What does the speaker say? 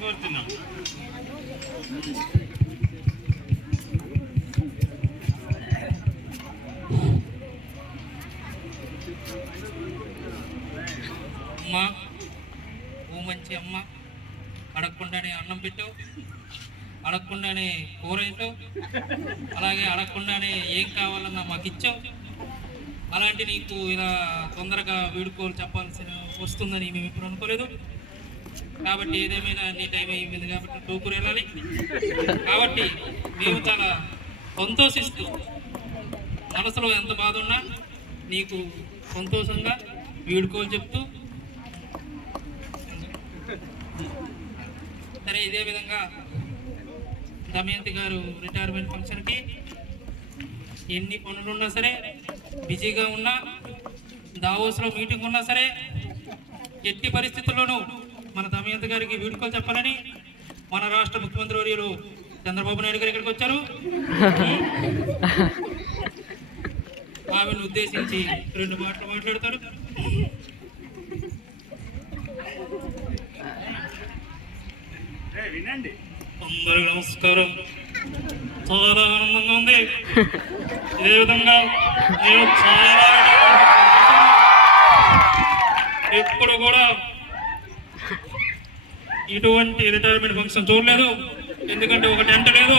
కోరుతున్నాం. అమ్మ, ఓ మంచి అమ్మ, అడగకుండానే అన్నం పెట్టావు, అడగకుండానే కూర వేసావు, అలాగే అడగకుండానే ఏం కావాలన్నా మాకు ఇచ్చావు. అలాంటి నీకు ఇలా తొందరగా వీడుకోలు చెప్పాల్సిన వస్తుందని మేము ఇప్పుడు అనుకోలేదు. కాబట్టి ఏదేమైనా నీ టైం అయ్యింది కాబట్టి టూకూరు వెళ్ళాలి. కాబట్టి మేము చాలా సంతోషిస్తూ, మనసులో ఎంత బాధ ఉన్నా నీకు సంతోషంగా వీడుకోలు చెప్తూ, సరే ఇదే విధంగా దమయంతి గారు రిటైర్మెంట్ ఫంక్షన్కి ఎన్ని పనులున్నా సరే, బిజీగా ఉన్నా, దావోస్లో మీటింగ్ ఉన్నా సరే, ఎట్టి పరిస్థితుల్లోనూ మన దమయంతి గారికి వీడుకోలు చెప్పాలని మన రాష్ట్ర ముఖ్యమంత్రి వర్యులు చంద్రబాబు నాయుడు గారు ఇక్కడికి వచ్చారు. ఆమెను ఉద్దేశించి 2 మాటలు మాట్లాడతారు. వినండి. అందరికీ నమస్కారం. చాలా ఆనందంగా ఉంది. ఇదే విధంగా నేను చాలా ఎప్పుడు కూడా ఇటువంటి రిటైర్మెంట్ ఫంక్షన్ చూడలేదు. ఎందుకంటే ఒక టెంట్ లేదు,